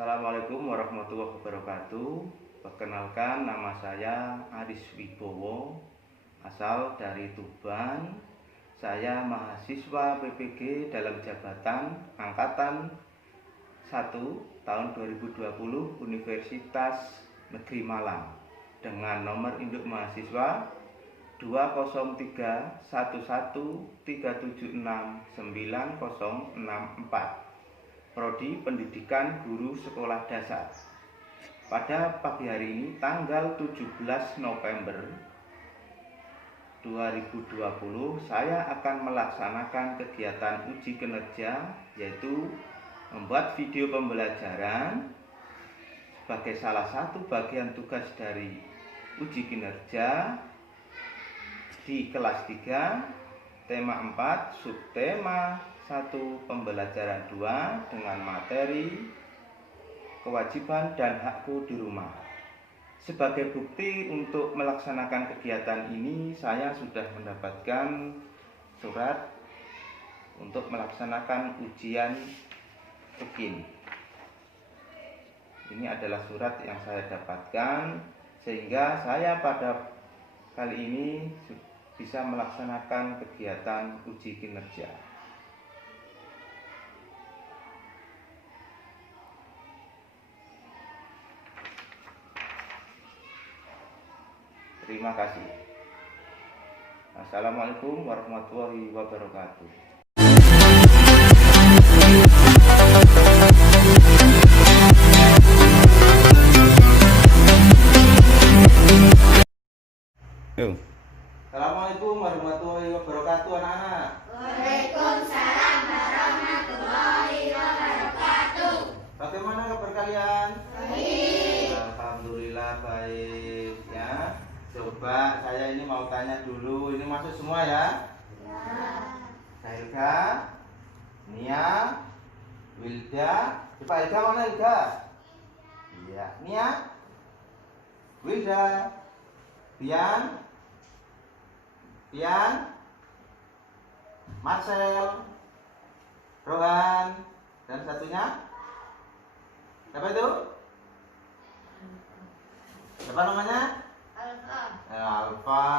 Assalamualaikum warahmatullahi wabarakatuh. Perkenalkan, nama saya Aris Wibowo, asal dari Tuban. Saya mahasiswa PPG dalam jabatan Angkatan 1 tahun 2020 Universitas Negeri Malang dengan nomor induk mahasiswa 2031763769064. Prodi Pendidikan Guru Sekolah Dasar. Pada pagi hari ini tanggal 17 November 2020 saya akan melaksanakan kegiatan uji kinerja, yaitu membuat video pembelajaran sebagai salah satu bagian tugas dari uji kinerja di kelas 3, tema 4, subtema 1, pembelajaran 2 dengan materi kewajiban dan hakku di rumah. Sebagai bukti untuk melaksanakan kegiatan ini, saya sudah mendapatkan surat untuk melaksanakan ujian UKIN. Ini adalah surat yang saya dapatkan, sehingga saya pada kali ini bisa melaksanakan kegiatan uji kinerja. Terima kasih. Assalamualaikum warahmatullahi wabarakatuh. Assalamualaikum warahmatullahi wabarakatuh, anak-anak. Waalaikumsalam warahmatullahi wabarakatuh. Bagaimana kabar kalian? Baik. Alhamdulillah baik ya. Coba saya ini mau tanya dulu, ini masuk semua ya? Helga, Nia, Wilda. Coba Helga mana Helga? Iya, Nia, Wilda, Pian, Marcel, Rohan, dan satunya siapa itu? Siapa namanya? Alfa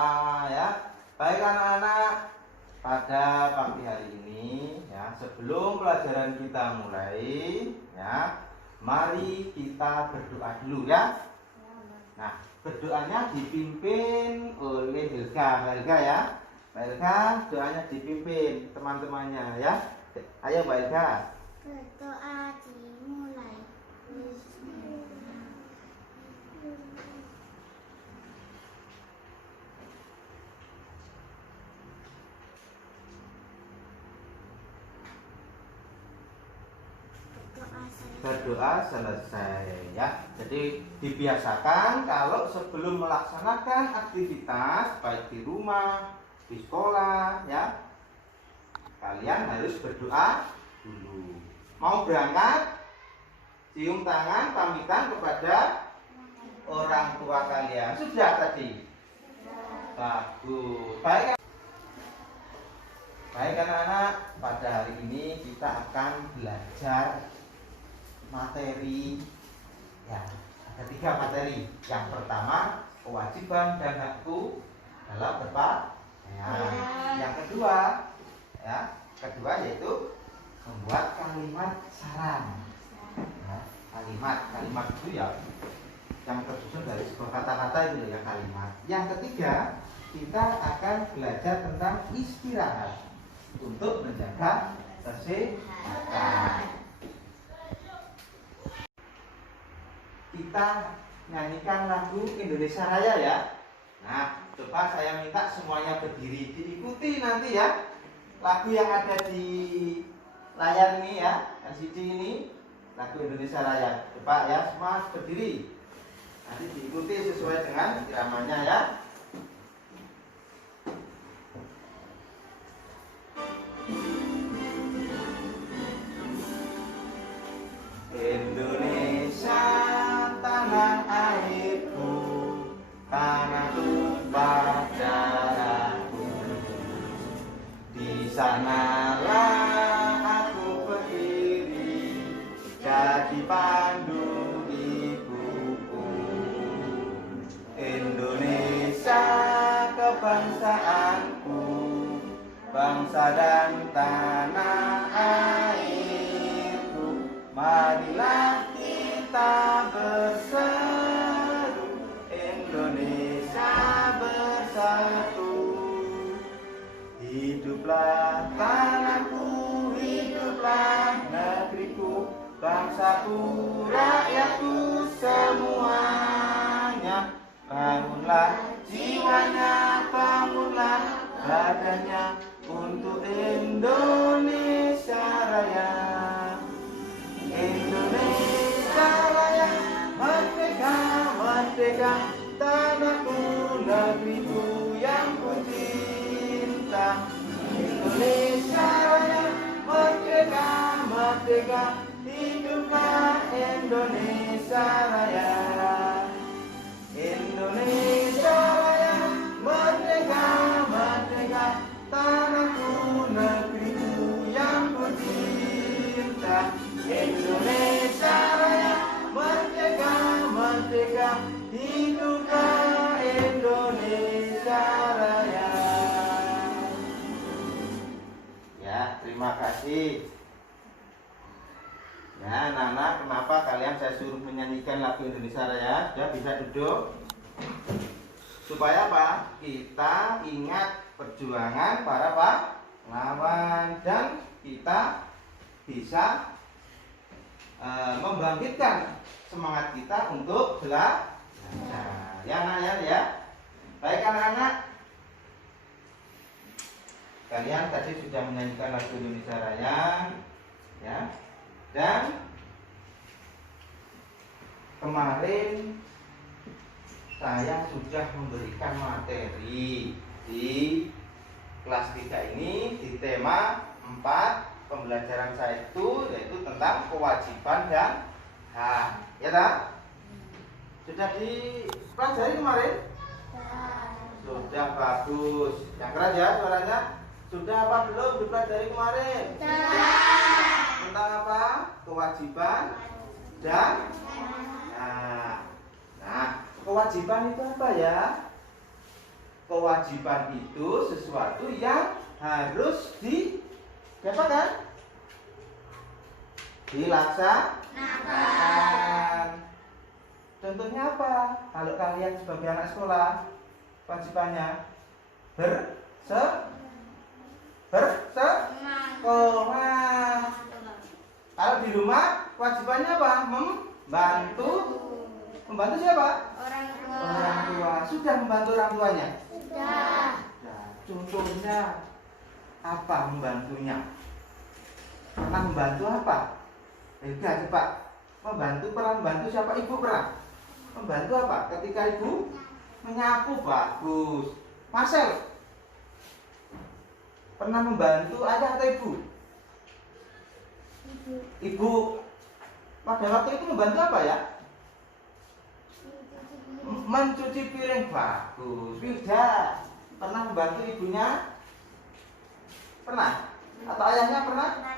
ya. Baik anak-anak, pada pagi hari ini ya, sebelum pelajaran kita mulai ya, mari kita berdoa dulu ya. Nah, berdoanya dipimpin oleh Helga ya. Mbak Helga, doanya dipimpin teman-temannya ya. Ayo Mbak Helga. Berdoa dimulai. Berdoa selesai ya. Jadi dibiasakan kalau sebelum melaksanakan aktivitas baik di rumah, di sekolah ya, kalian harus berdoa dulu. Mau berangkat, cium tangan pamitan kepada orang tua kalian. Sudah tadi? Bagus. Baik anak-anak, pada hari ini kita akan belajar materi ya, ada 3 materi. Yang pertama, kewajiban dan hakku dalam berpakaian. Yang kedua yaitu membuat kalimat saran ya, kalimat itu ya yang tersusun dari sebuah kata-kata itu ya, kalimat. Yang ketiga, kita akan belajar tentang istirahat untuk menjaga kesehatan. Kita nyanyikan lagu Indonesia Raya ya. Nah, coba saya minta semuanya berdiri, diikuti nanti ya. Lagu yang ada di layar ini ya, LCD ini, lagu Indonesia Raya. Coba ya, semua berdiri. Nanti diikuti sesuai dengan iramanya ya. Indonesia tanah airku, tanah tumpah darahku. Di sanalah aku berdiri, jadi pandu kebangsaanku, bangsa dan tanah airku. Marilah kita berseru, Indonesia bersatu. Hiduplah tanahku, hiduplah negeriku, bangsaku, rakyatku semuanya. Bangunlah jiwanya, bangunlah badannya untuk Indonesia Raya. Indonesia Raya, merdeka, merdeka, tanahku, negeriku yang ku cinta. Indonesia Raya, merdeka, merdeka, hiduplah Indonesia Raya. Indonesia Raya, merdeka, merdeka, tanahku, negeriku yang ku cinta. Indonesia Raya, merdeka, merdeka, hiduplah Indonesia Raya. Ya, terima kasih. Ya, anak-anak, kenapa kalian saya suruh menyanyikan lagu Indonesia Raya? Sudah bisa duduk? Supaya apa? Kita ingat perjuangan para pahlawan dan kita bisa membangkitkan semangat kita untuk belajar. Ya, anak-anak ya. Baik anak-anak. Kalian tadi sudah menyanyikan lagu Indonesia Raya, ya. Dan kemarin saya sudah memberikan materi di kelas 3 ini di tema 4 pembelajaran saya itu, yaitu tentang kewajiban dan hak. Ya tak? Sudah dipelajari kemarin? Sudah, bagus. Yang keras ya suaranya. Sudah apa belum dipelajari kemarin? Tentang apa? Kewajiban dan nah, kewajiban itu apa ya? Kewajiban itu sesuatu yang harus dilaksanakan. Contohnya apa? Kalau kalian sebagai anak sekolah, kewajibannya bersekolah. Kalau di rumah, kewajibannya apa? Membantu. Membantu siapa? Orang tua. Orang tua. Sudah membantu orang tuanya? Sudah. Nah, contohnya apa membantunya? Pernah membantu apa? Coba. Pernah membantu siapa? Ibu pernah? Membantu apa? Ketika ibu menyapu, bagus. Marcel pernah membantu ayah atau ibu? Ibu. Pada waktu itu membantu apa ya? Mencuci piring, bagus. Wida pernah membantu ibunya? Pernah? Atau ayahnya pernah?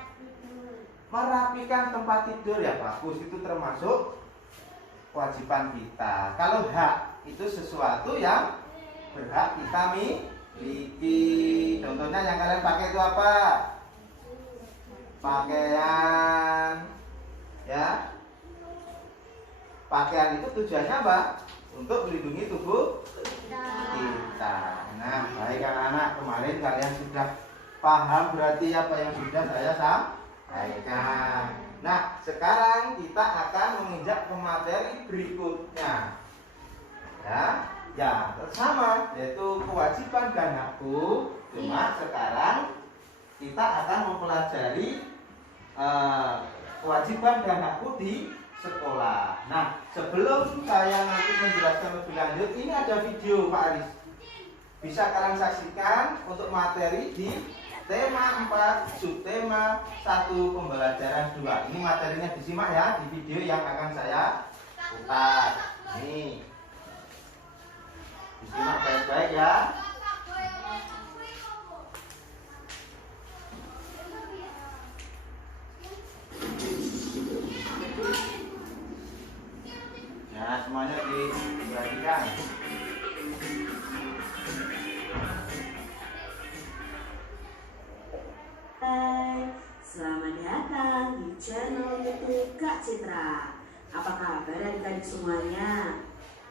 Merapikan tempat tidur, ya bagus. Itu termasuk kewajiban kita. Kalau hak itu sesuatu yang berhak kita miliki. Contohnya yang kalian pakai itu apa? Pakaian. Ya. Pakaian itu tujuannya apa? Untuk melindungi tubuh kita. Nah, baik anak-anak, kemarin kalian sudah paham berarti apa yang sudah saya sampaikan. Nah, sekarang kita akan menginjak ke materi berikutnya. Ya, sama, yaitu kewajiban dan hakku. Cuma sekarang kita akan mempelajari kewajiban dan hakku di sekolah. Nah, sebelum saya nanti menjelaskan lebih lanjut, ini ada video Pak Aris. Bisa kalian saksikan untuk materi di tema 4, subtema 1, pembelajaran 2. Ini materinya disimak ya di video yang akan saya putar. Nih. Disimak baik-baik ya. Ya, semuanya diperhatikan. Citra. Apa kabar adik-adik semuanya?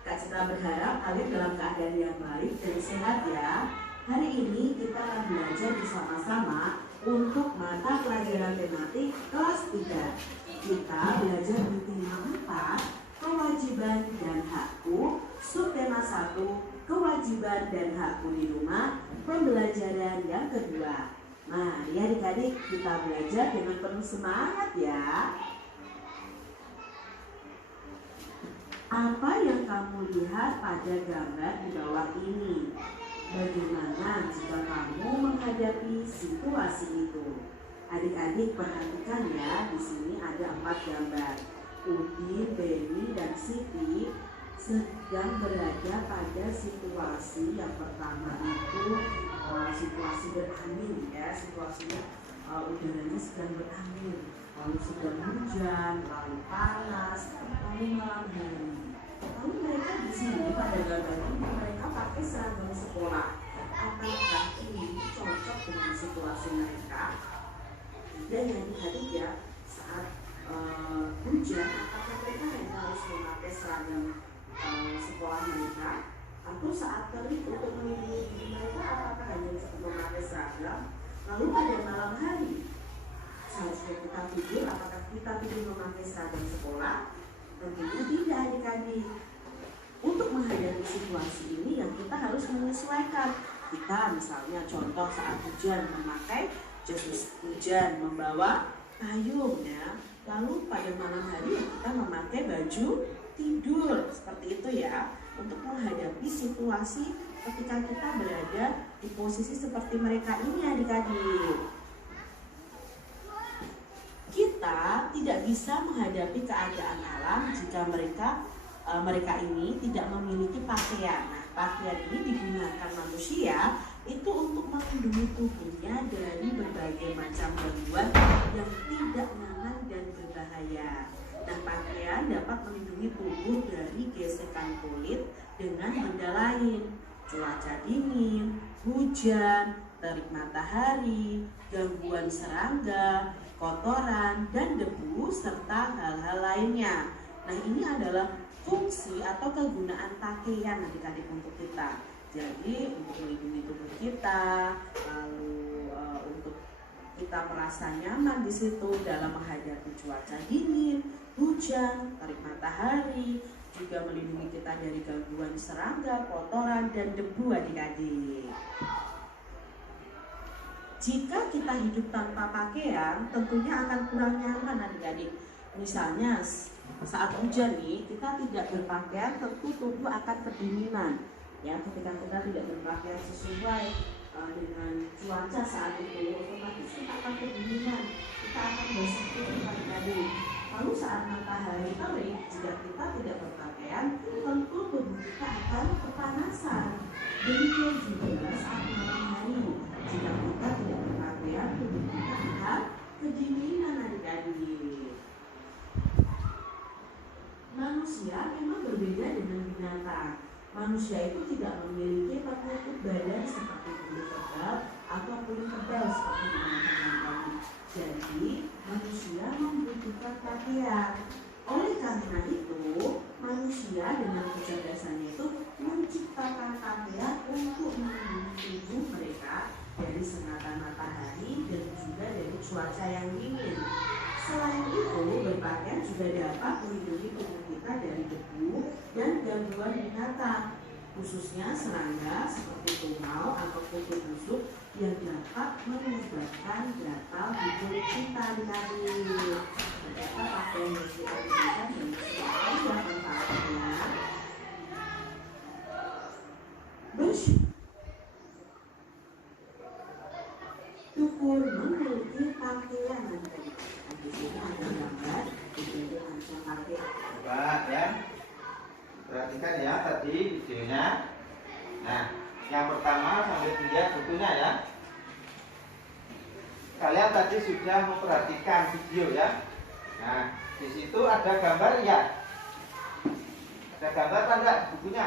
Kak Citra berharap kalian dalam keadaan yang baik dan sehat ya. Hari ini kita akan belajar bersama-sama untuk mata pelajaran tematik kelas 3. Kita belajar di tema 4, kewajiban dan hakku, subtema 1, kewajiban dan hakku di rumah, pembelajaran yang kedua. Mari adik-adik kita belajar dengan penuh semangat ya. Apa yang kamu lihat pada gambar di bawah ini? Bagaimana jika kamu menghadapi situasi itu? Adik-adik perhatikan ya, di sini ada 4 gambar. Udin, Benny, dan Siti sedang berada pada situasi yang pertama itu situasi berangin ya, situasinya udaranya sedang berangin, lalu sedang hujan, lalu panas, lalu malam hari. Lalu mereka di sini pada gambar ini mereka pakai seragam sekolah. Apakah ini cocok dengan situasi mereka? Dan yang adik-adik ya, saat hujan, apakah mereka hanya harus memakai seragam sekolah mereka, atau saat terik untuk melindungi diri mereka apakah hanya cukup memakai seragam? Lalu pada malam hari seharusnya kita tidur, apakah kita tidur memakai seragam sekolah? Tentunya tidak adik-adik. Untuk menghadapi situasi ini yang kita harus menyesuaikan. Kita misalnya contoh saat hujan memakai jas hujan, membawa payung ya. Lalu pada malam hari kita memakai baju tidur seperti itu ya, untuk menghadapi situasi ketika kita berada di posisi seperti mereka ini adik-adik. Kita tidak bisa menghadapi keadaan alam jika mereka ini tidak memiliki pakaian. Nah, pakaian ini digunakan manusia itu untuk melindungi tubuhnya dari berbagai macam gangguan yang tidak nyaman dan berbahaya. Dan pakaian dapat melindungi tubuh dari gesekan kulit dengan benda lain, cuaca dingin, hujan, terik matahari, gangguan serangga, kotoran, dan debu, serta hal-hal lainnya. Nah, ini adalah fungsi atau kegunaan pakaian adik-adik untuk kita. Jadi untuk melindungi tubuh kita, lalu untuk kita merasa nyaman di situ dalam menghadapi cuaca dingin, hujan, terik matahari, juga melindungi kita dari gangguan serangga, kotoran, dan debu adik-adik. Jika kita hidup tanpa pakaian, tentunya akan kurang nyaman adik-adik. Misalnya saat hujan nih, kita tidak berpakaian, tentu tubuh akan kedinginan. Ya, ketika kita tidak berpakaian sesuai dengan cuaca saat itu, otomatis kita akan kedinginan, kita akan basah kuyup adik-adik. Lalu saat matahari terik, jika kita tidak berpakaian, tentu tubuh kita akan kepanasan. Demikian juga saat malam hari, jika kita tidak berpakaian, tubuh kita akan kedinginan adik-adik. Manusia memang berbeda dengan binatang. Manusia itu tidak memiliki penutup badan seperti kulit tebal atau kulit tebal seperti binatang tadi. Jadi manusia membutuhkan pakaian. Oleh karena itu, manusia dengan kecerdasannya itu menciptakan pakaian untuk melindungi tubuh mereka dari sengatan matahari dan juga dari cuaca yang dingin. Selain itu, berpakaian juga dapat melindungi tubuh kita dari debu dan gangguan binatang, khususnya serangga seperti tungau atau kutu busuk yang dapat menyebabkan gatal di kulit kita adik-adik. Ternyata pakaian yang kita gunakan dan sesuai yang manfaatnya bersyukur memiliki pakaian adik-adik. Di sini ada gambar, di sini ada pakaian. Coba ya, perhatikan ya tadi videonya. Nah, yang pertama sambil dilihat bukunya ya. Kalian tadi sudah memperhatikan video ya. Nah, di situ ada gambar ya. Ada gambar apa enggak bukunya?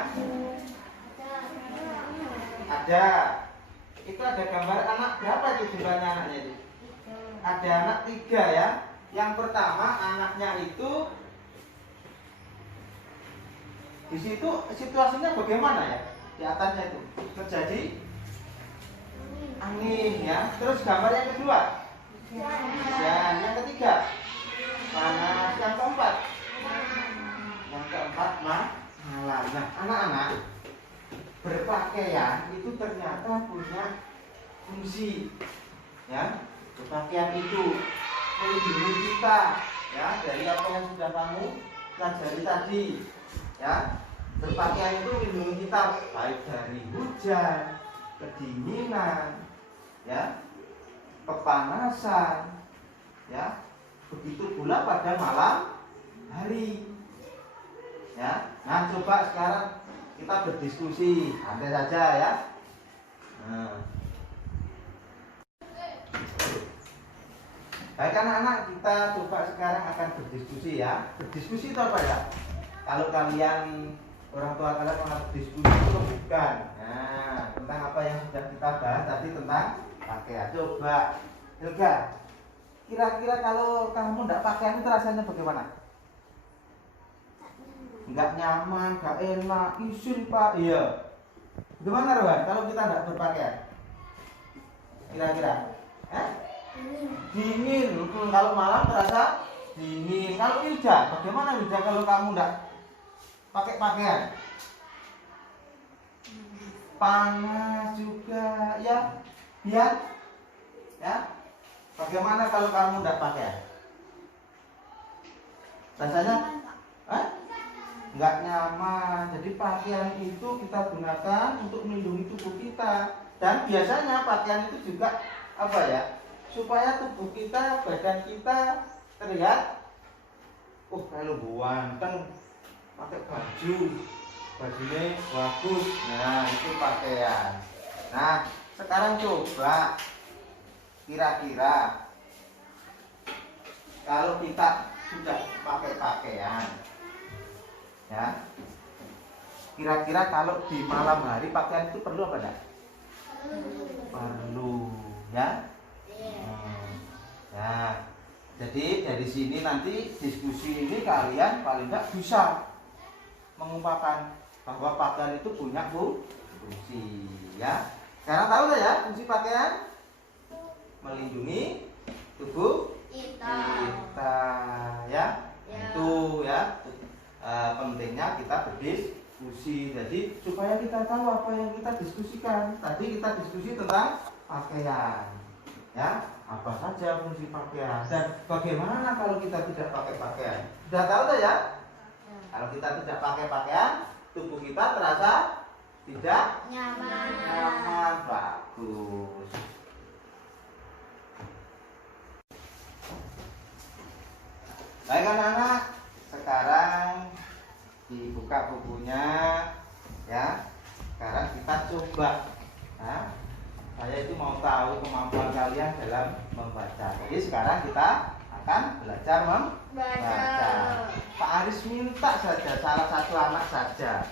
Ada. Itu ada gambar anak berapa itu jumlahnya anaknya itu? Ada anak 3 ya. Yang pertama anaknya itu Di situ situasinya bagaimana ya? Di atasnya itu terjadi angin ya. Terus gambar yang kedua, hujan. Yang ketiga, panas. Yang keempat, malam. Nah, anak-anak, berpakaian itu ternyata punya fungsi, ya. Berpakaian itu melindungi kita, ya, dari apa yang sudah kamu pelajari tadi, ya. Berpakaian itu melindungi kita baik dari hujan, kedinginan, ya, kepanasan, ya. Begitu pula pada malam hari, ya. Nah, coba sekarang kita berdiskusi, santai saja ya. Nah. Baik anak-anak, kita coba sekarang akan berdiskusi ya. Berdiskusi itu apa ya? Kalau kalian orang tua kalian mengenal berdiskusi itu bukan. Nah, tentang apa yang sudah kita bahas tadi tentang pakaian. Coba, Helga, kira-kira kalau kamu tidak pakaian itu rasanya bagaimana? Nggak nyaman, nggak enak, isin pak, iya. Gimana Rohan kalau kita nggak berpakaian? Kira-kira? Dingin. Kalau malam terasa dingin. Kalau Wilda, bagaimana Wilda kalau kamu nggak pakai pakaian? Panas juga, ya. Biar, ya. Bagaimana kalau kamu nggak pakaian? Rasanya? Nggak nyaman. Jadi pakaian itu kita gunakan untuk melindungi tubuh kita. Dan biasanya pakaian itu juga apa ya? Supaya tubuh kita, badan kita terlihat kalau ganteng, pakai bajunya bagus. Nah, itu pakaian. Nah, sekarang coba kira-kira kalau kita sudah pakai pakaian, ya, kira-kira kalau di malam hari pakaian itu perlu apa enggak? Perlu, ya. Nah, jadi dari sini nanti diskusi ini kalian paling enggak bisa mengumpulkan bahwa pakaian itu punya fungsi, ya. Sekarang tahu nggak ya fungsi pakaian? Melindungi tubuh kita, ya. Itu ya. Pentingnya kita berdiskusi. Jadi supaya kita tahu apa yang kita diskusikan. Tadi kita diskusi tentang pakaian, ya, apa saja fungsi pakaian dan bagaimana kalau kita tidak pakai pakaian. Sudah tahu tak ya? Kalau kita tidak pakai pakaian, tubuh kita terasa tidak nyaman. Bagus. Baik anak-anak, sekarang dibuka bukunya, ya. Sekarang kita coba. Nah, saya itu mau tahu kemampuan kalian dalam membaca. Jadi sekarang kita akan belajar membaca. Pak Aris minta saja salah satu anak saja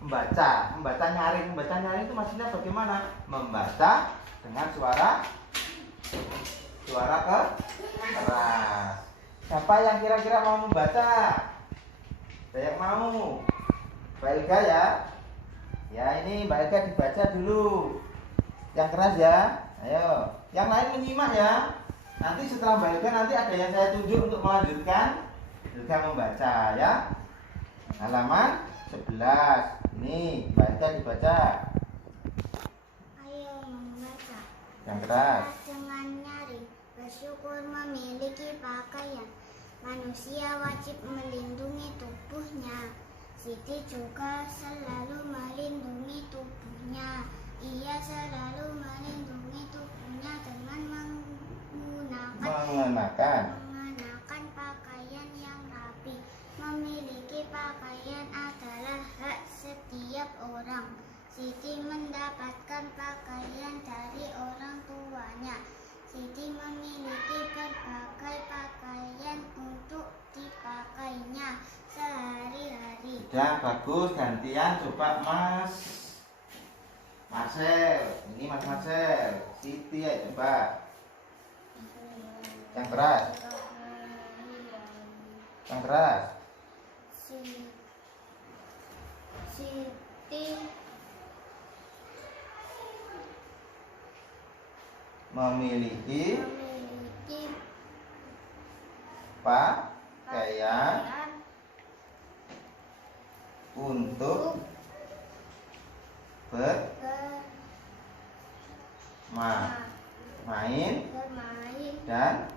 membaca nyaring. Membaca nyaring itu maksudnya bagaimana? Membaca dengan suara keras. Siapa yang kira-kira mau membaca? Saya yang mau. Mbak Elga ya. Ya, ini Mbak Elga dibaca dulu. Yang keras ya. Ayo. Yang lain menyimak ya. Nanti setelah Mbak Elga nanti ada yang saya tunjuk untuk melanjutkan. Elga membaca ya. Halaman 11. Ini Mbak Elga dibaca. Ayo membaca. Yang keras. Dengan nyaring, bersyukur memiliki pakaian. Manusia wajib melindungi tubuhnya. Siti juga selalu melindungi tubuhnya. Ia selalu melindungi tubuhnya dengan mengenakan pakaian yang rapi. Memiliki pakaian adalah hak setiap orang. Siti mendapatkan pakaian dari orang tuanya. Siti memiliki berbagai pakaian untuk dipakainya sehari-hari. Sudah bagus, gantian coba Mas Marcel. Ini Mas Marcel. Siti ya coba. Yang keras. Yang keras. Siti memiliki memiliki pakaian pakaian untuk bermain bermain dan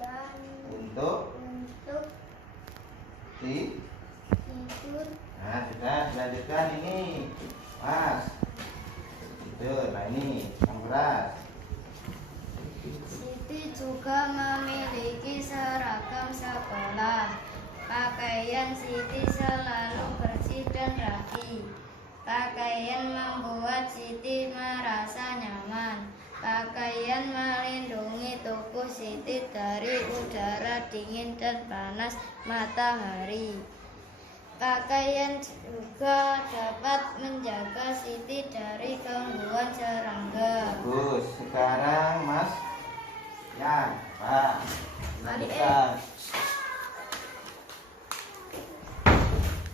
dan untuk untuk tidur. tidur. Nah, sudah dilanjutkan ini, Mas. Tidur. Nah, ini yang keras. Siti juga memiliki seragam sekolah. Pakaian Siti selalu bersih dan rapi. Pakaian membuat Siti merasa nyaman. Pakaian melindungi tubuh Siti dari udara dingin dan panas matahari. Pakaian juga dapat menjaga Siti dari gangguan serangga. Bagus. Sekarang Mas Yan, Pak. Lanjutkan.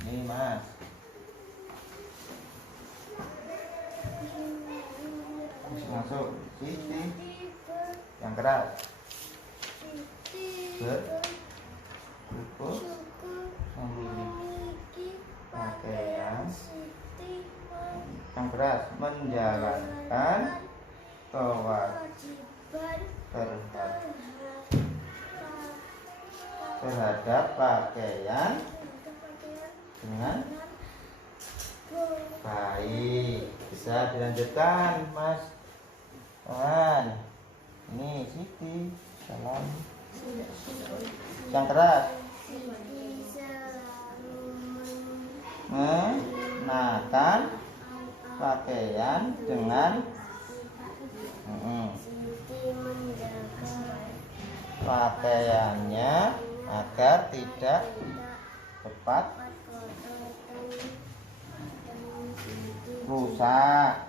Ini Mas. Masuk. Siti. Yang keras. Cukup memiliki pakaian yang keras menjalankan kewajiban terhadap pakaian dengan baik. Bisa dilanjutkan, Mas. Ini Siti. Salam. Yang keras mengenakan pakaian dengan pakaiannya agar tidak cepat rusak.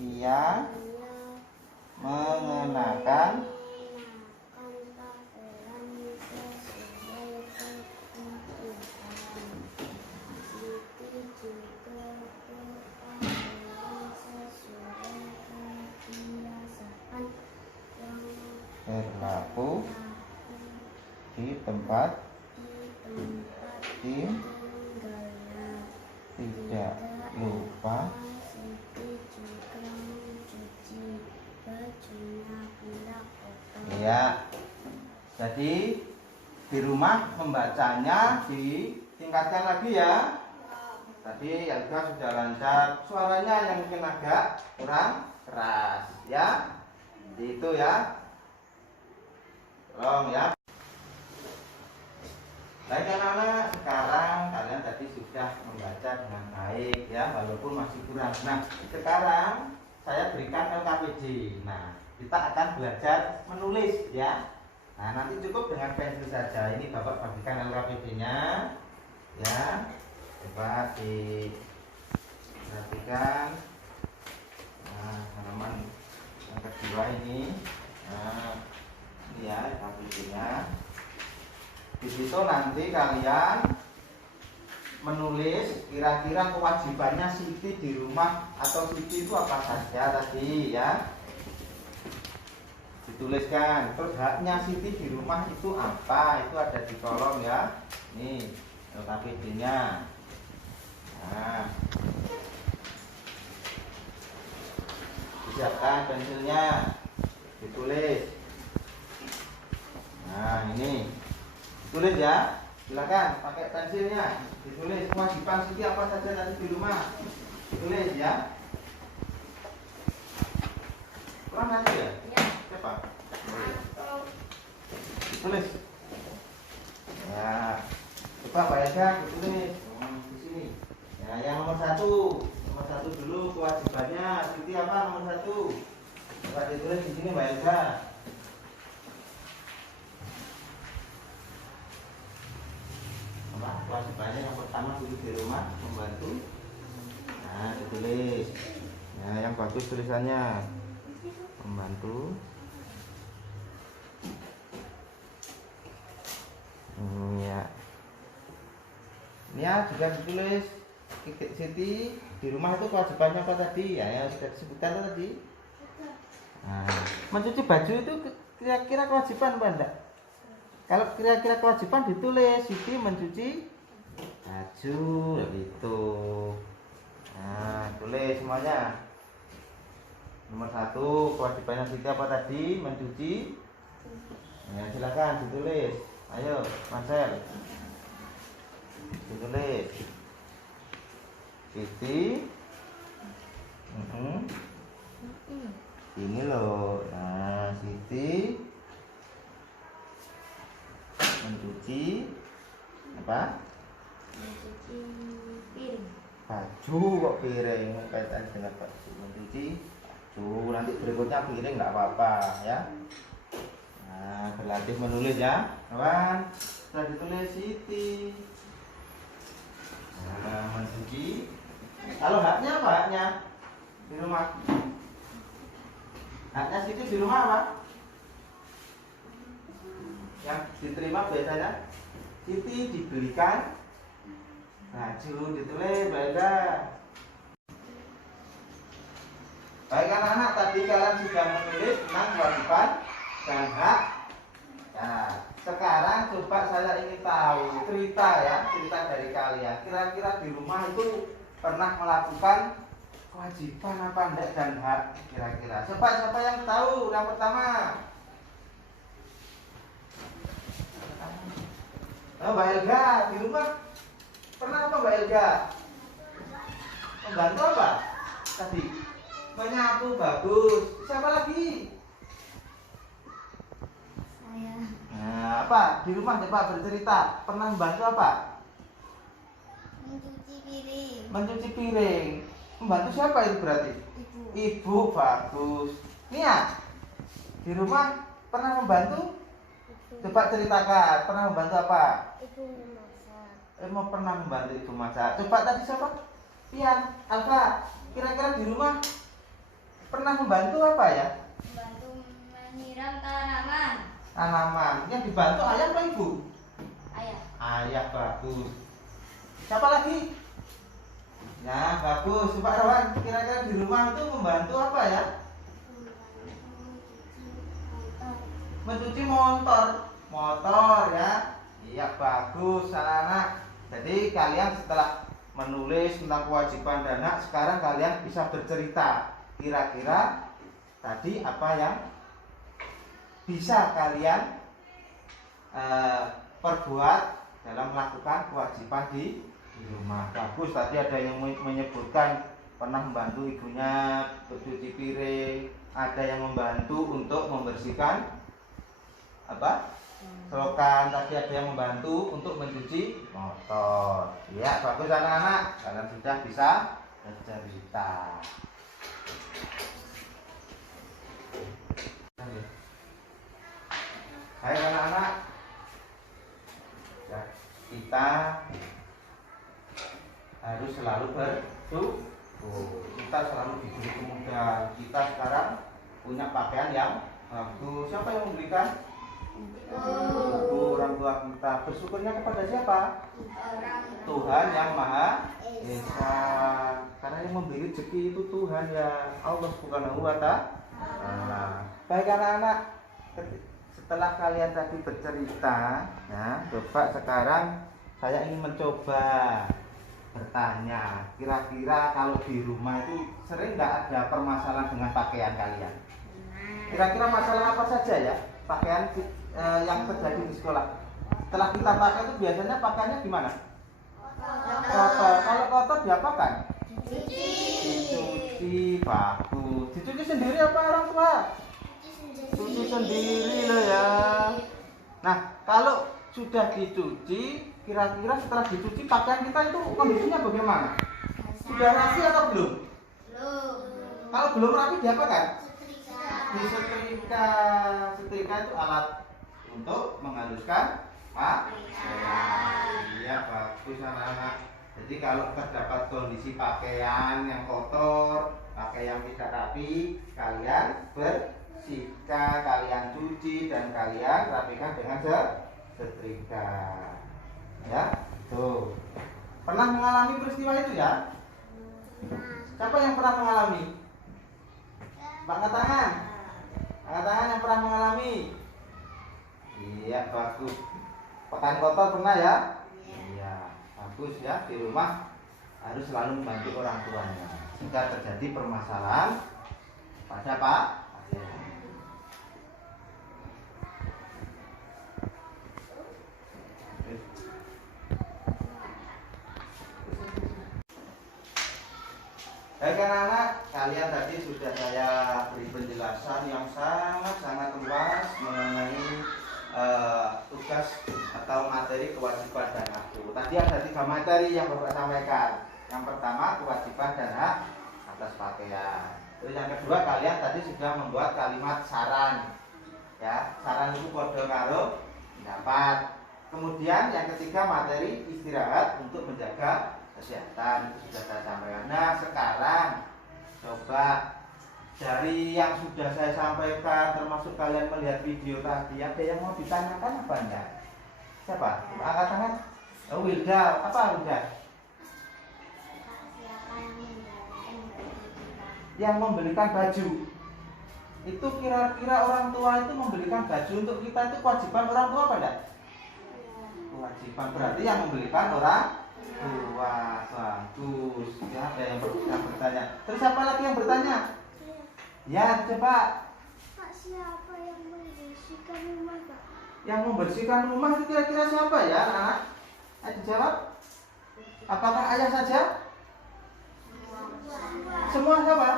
Dia mengenakan berlaku di tempat tidak lupa ya. Jadi di rumah membacanya ditingkatkan lagi ya. Tadi Elga sudah lancar, suaranya yang mungkin agak kurang keras ya. Itu ya. Tolong ya. Baik anak-anak, sekarang kalian tadi sudah membaca dengan baik ya, walaupun masih kurang. Nah, sekarang saya berikan LKPD. Nah, kita akan belajar menulis ya. Nah, nanti cukup dengan pensil saja. Ini Bapak bagikan LKPD-nya ya. Coba diperhatikan. Nah, halaman yang kedua ini. Nah, ini ya LKPD-nya. Di situ nanti kalian menulis kira-kira kewajibannya Siti di rumah atau Siti itu apa saja tadi ya. Dituliskan. Terus haknya Siti di rumah itu apa? Itu ada di kolom ya. Nih LKPD-nya. Nah, disiapkan pensilnya, ditulis. Nah, ini tulis ya, silakan pakai pensilnya, ditulis kewajiban Siti apa saja tadi di rumah, ditulis ya. Kurang aja ya? Siapa? Ditulis. Ya, coba Pak Eka ditulis di sini. Ya, yang nomor satu dulu kewajibannya Siti apa nomor satu? Coba ditulis di sini Mbak Eka. Kewajibannya yang pertama dulu di rumah membantu. Nah, ditulis. Nah, yang bagus tulisannya membantu. Ya. Ini ya juga ditulis Siti di rumah itu kewajibannya apa tadi? Ya, yang sudah disebutkan tadi. Nah, mencuci baju itu kira-kira kewajiban apa enggak? Kalau kira-kira kewajiban ditulis Siti mencuci baju gitu. Nah, tulis semuanya. Nomor 1 kewajibannya Siti apa tadi? Mencuci. Ya, silakan ditulis. Ayo, Marcel. Ditulis. Siti. Ini loh. Nah, Siti mencuci apa? Mencuci piring. Baju kok piring kaitan dengan baju. Mencuci baju, nanti berikutnya piring nggak apa-apa ya. Nah, berlatih menulis ya kawan. Sudah ditulis Siti. Nah, mencuci. Kalau haknya apa haknya di rumah? Haknya Siti di rumah apa? Yang diterima biasanya Siti dibelikan baju, ditulis baiklah. Baik anak-anak, tadi kalian sudah menulis tentang kewajiban dan hak. Nah, sekarang coba saya ingin tahu cerita dari kalian. Kira-kira di rumah itu pernah melakukan kewajiban apa enggak dan hak kira-kira? Siapa yang tahu? Yang pertama. Oh, Mbak Elga di rumah pernah apa Mbak Elga? Membantu apa? Tadi menyapu, bagus. Siapa lagi? Saya Nah, apa? Di rumah coba bercerita. Pernah membantu apa? mencuci piring. Mencuci piring. Membantu siapa itu berarti? Ibu. Ibu, bagus. Nia, di rumah pernah membantu? Coba ceritakan, pernah membantu apa? Ibu memasak. Mau pernah membantu ibu masak. Coba tadi siapa? Pian, Alfa. Kira-kira di rumah pernah membantu apa ya? Membantu menyiram tanaman. Tanaman. Yang dibantu ayah apa ibu? Ayah. Ayah, bagus. Siapa lagi? Ya, bagus. Coba Rawan, kira-kira di rumah itu membantu apa ya? Mencuci motor ya. Iya, bagus anak-anak. Jadi kalian setelah menulis tentang kewajiban dan hak, sekarang kalian bisa bercerita kira-kira tadi apa yang bisa kalian perbuat dalam melakukan kewajiban di rumah. Bagus, tadi ada yang menyebutkan pernah membantu ibunya mencuci piring, ada yang membantu untuk membersihkan apa? Selokan, tadi ada yang membantu untuk mencuci motor. Ya, bagus anak-anak, kalian sudah bisa bercerita. Hai anak-anak, ya, kita harus selalu bersyukur. Kita selalu diberi kemudahan. Kita sekarang punya pakaian yang bagus. Siapa yang memberikan? Orang tua kita. Bersyukurnya kepada siapa? Tuhan yang Maha Esa. Karena yang memberi rezeki itu Tuhan ya, Allah Subhanahu wa Ta'ala. Baik anak-anak, setelah kalian tadi bercerita, ya, coba sekarang saya ingin mencoba bertanya. Kira-kira kalau di rumah itu sering nggak ada permasalahan dengan pakaian kalian? Kira-kira masalah apa saja ya pakaian yang terjadi di sekolah? Setelah kita pakai itu biasanya pakaiannya gimana? Kotor. Kalau kotor diapakan? Dicuci. Bagus. Dicuci sendiri apa orang tua? Cuci sendiri loh ya. Nah, kalau sudah dicuci, kira-kira setelah dicuci pakaian kita itu kondisinya bagaimana? Sudah rapi atau belum? Belum. Kalau belum rapi diapakan? Disetrika. Setrika itu alat untuk menghaluskan pakaian. Iya, bagus anak-anak. Jadi kalau terdapat kondisi pakaian yang kotor, pakaian yang tidak rapi, kalian bersihkan, kalian cuci dan kalian rapikan dengan setrika. Ya, tuh. Pernah mengalami peristiwa itu ya? Siapa yang pernah mengalami? Angkat tangan. Angkat tangan yang pernah mengalami. Iya, bagus. Pekan kotor pernah ya? Iya, bagus ya. Di rumah harus selalu membantu orang tuanya. Jika terjadi permasalahan pada Pak Baik anak-anak, kalian tadi sudah saya beri penjelasan yang sangat luas mengenai tugas atau materi kewajiban dan hak. Tadi ada 3 materi yang Bapak sampaikan. Yang pertama kewajiban dan hak atas pakaian. Terus yang kedua kalian tadi sudah membuat kalimat saran. Ya, saran itu kode karo pendapat. Kemudian yang ketiga materi istirahat untuk menjaga kesehatan, itu sudah saya sampaikan. Nah sekarang coba dari yang sudah saya sampaikan, termasuk kalian melihat video tadi, ada yang mau ditanyakan apa enggak? Siapa? Angkat tangan. Oh, Wilda, apa Wilda? Yang membelikan baju. Itu kira-kira orang tua itu membelikan baju untuk kita itu kewajiban orang tua apa enggak? Kewajiban, berarti yang membelikan orang tua. Bagus ya, ada yang bertanya. Terus siapa lagi yang bertanya? Ya, coba. Pak, siapa yang membersihkan rumah, Pak? Yang membersihkan rumah itu kira-kira siapa ya, anak? Ayo jawab. Apakah ayah saja? Semua siapa?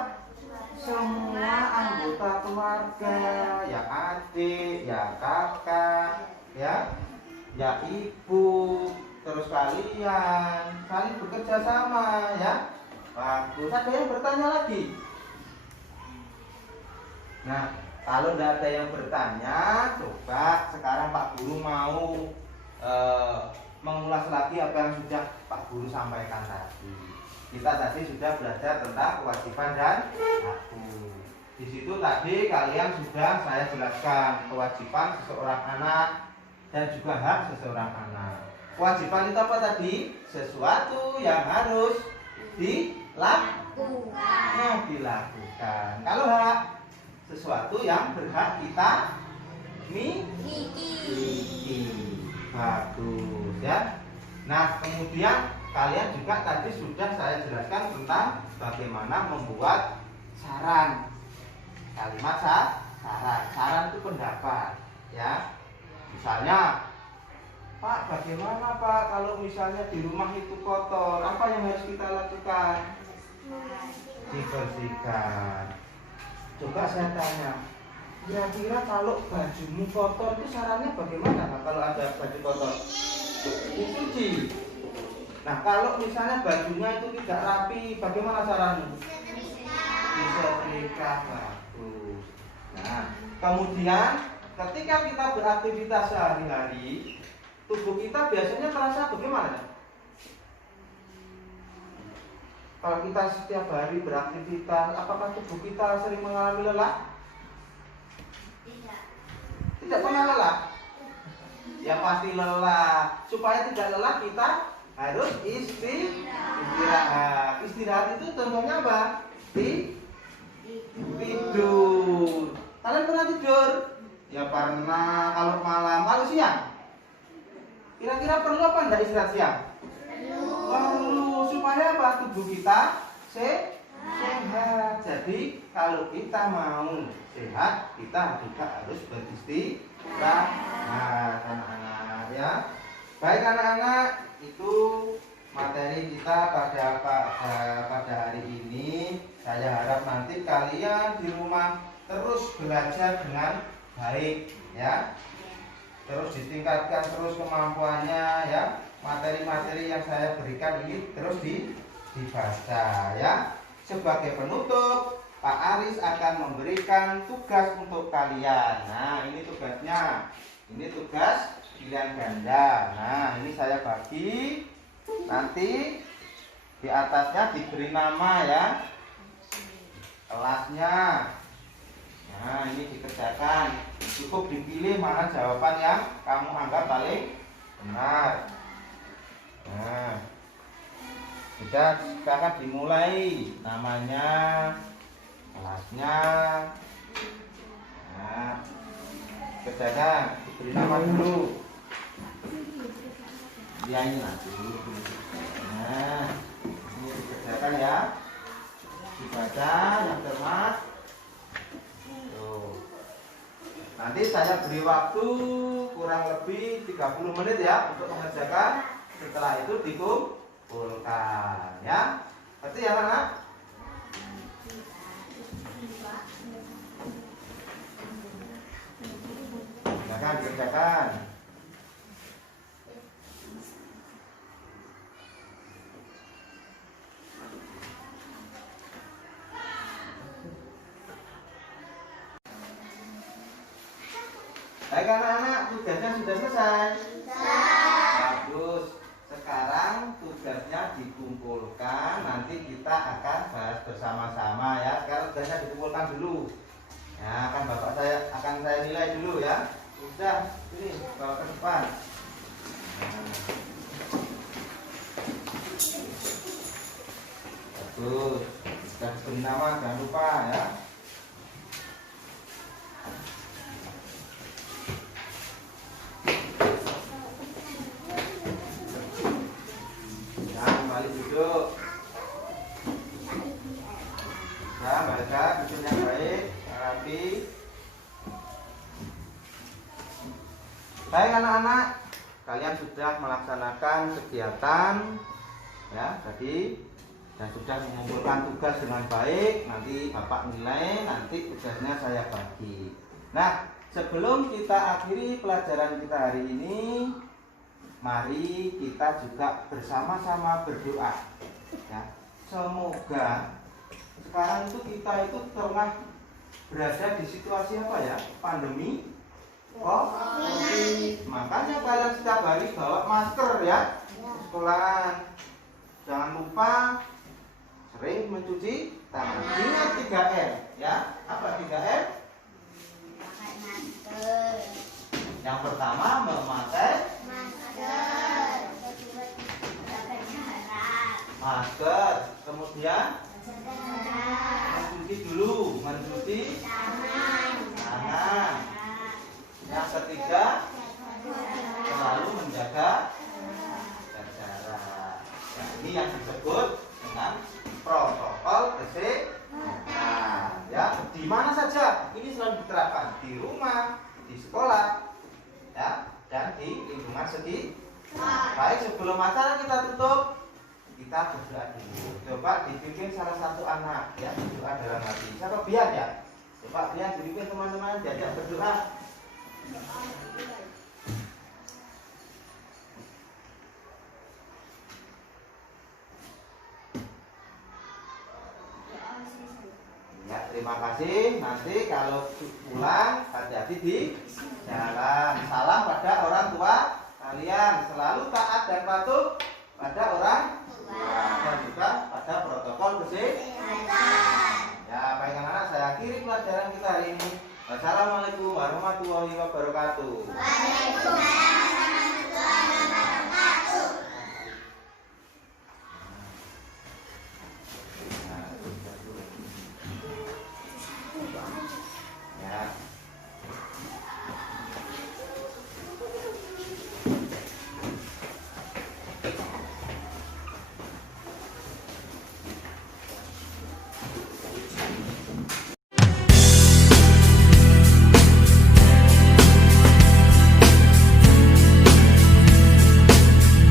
Semua anggota keluarga, ya adik, ya kakak, ya ibu, terus kalian saling bekerja sama ya. Bagus. Ada yang bertanya lagi? Nah, kalau tidak ada yang bertanya, coba sekarang Pak Guru mau mengulas lagi apa yang sudah Pak Guru sampaikan tadi. Kita tadi sudah belajar tentang kewajiban dan hak. Di situ tadi kalian sudah saya jelaskan kewajiban seseorang anak dan juga hak seseorang anak. Kewajiban itu apa tadi? Sesuatu yang harus dilakukan. Kalau hak, sesuatu yang berhak kita miliki. Bagus ya. Nah kemudian kalian juga tadi sudah saya jelaskan tentang bagaimana membuat saran. Kalimat saran. Saran itu pendapat ya. Misalnya, Pak, bagaimana Pak kalau misalnya di rumah itu kotor? Apa yang harus kita lakukan? Dibersihkan. Coba saya tanya, kira-kira kalau bajumu kotor itu sarannya bagaimana Pak, kalau ada baju kotor? Dicuci. Nah kalau misalnya bajunya itu tidak rapi, bagaimana saranmu? Disetrika. Bagus. Nah kemudian ketika kita beraktivitas sehari-hari, tubuh kita biasanya terasa bagaimana? Kalau kita setiap hari beraktivitas, apakah tubuh kita sering mengalami lelah? Tidak pernah lelah. Ya pasti lelah. Supaya tidak lelah kita harus istirahat. Istirahat itu contohnya apa? Tidur. Kalian pernah tidur? Ya pernah. Kalau malam, kalau siang? Kira-kira perlu apa enggak istirahat siang? Perlu. Supaya apa? Tubuh kita sehat. Jadi kalau kita mau sehat, kita juga harus beristirahat, anak-anak ya. Baik anak-anak, itu materi kita pada hari ini. Saya harap nanti kalian di rumah terus belajar dengan baik ya. Terus ditingkatkan terus kemampuannya ya. Materi-materi yang saya berikan ini terus dibaca ya. Sebagai penutup, Pak Aris akan memberikan tugas untuk kalian. Nah, ini tugasnya. Ini tugas pilihan ganda. Nah, ini saya bagi. Nanti di atasnya diberi nama ya. Kelasnya. Nah, ini dikerjakan. Cukup dipilih mana jawaban yang kamu anggap paling benar. Nah, Sudah, akan dimulai namanya, kelasnya. Nah, kerjakan, beri nama dulu. Dia ini nanti. Nah, ini dikerjakan ya. Dibaca yang cermat. Tuh. Nanti saya beri waktu kurang lebih 30 menit ya untuk mengerjakan. Setelah itu dikumpulkan ya. Berarti ya anak? Silakan kerjakan. Baik anak-anak, tugasnya sudah selesai. Bagus. Sekarang tugasnya dikumpulkan. Nanti kita akan bahas bersama-sama ya. Sekarang tugasnya dikumpulkan dulu. Ya, akan saya nilai dulu ya. Sudah, ini bawa ke depan. Bagus. Sudah beri nama, jangan lupa ya. Kembali duduk. Ya, baca duduk yang baik, rapi. Baik anak-anak, kalian sudah melaksanakan kegiatan ya tadi dan sudah mengumpulkan tugas dengan baik. Nanti Bapak nilai, nanti tugasnya saya bagi. Nah, sebelum kita akhiri pelajaran kita hari ini, mari kita juga bersama-sama berdoa ya. Semoga sekarang itu kita itu tengah berada di situasi apa ya? Pandemi COVID. Makanya kalian setiap hari bawa masker ya sekolahan. Jangan lupa sering mencuci tangan. Ingat 3M ya. Apa 3M? Yang pertama memakai masker, kemudian mencuci tangan. Yang ketiga, selalu menjaga jarak. Nah, ini yang disebut dengan protokol kesehatan. Ya, di mana saja ini selalu diterapkan, di rumah, di sekolah, ya, dan di lingkungan sekitar. Baik, sebelum acara kita tutup, kita berdoa dulu. Coba dipimpin salah satu anak ya, berdoa dalam hati. Siapa Bian ya? Coba Bian dipimpin teman-teman, diajak berdoa. Ya, terima kasih. Nanti kalau pulang hati-hati di jalan. Salam pada orang tua kalian. Selalu taat dan patuh pada orang tua dan juga pada protokol kesehatan. Ya, baik anak-anak, saya akhiri pelajaran kita hari ini. Wassalamualaikum warahmatullahi wabarakatuh. Waalaikumsalam.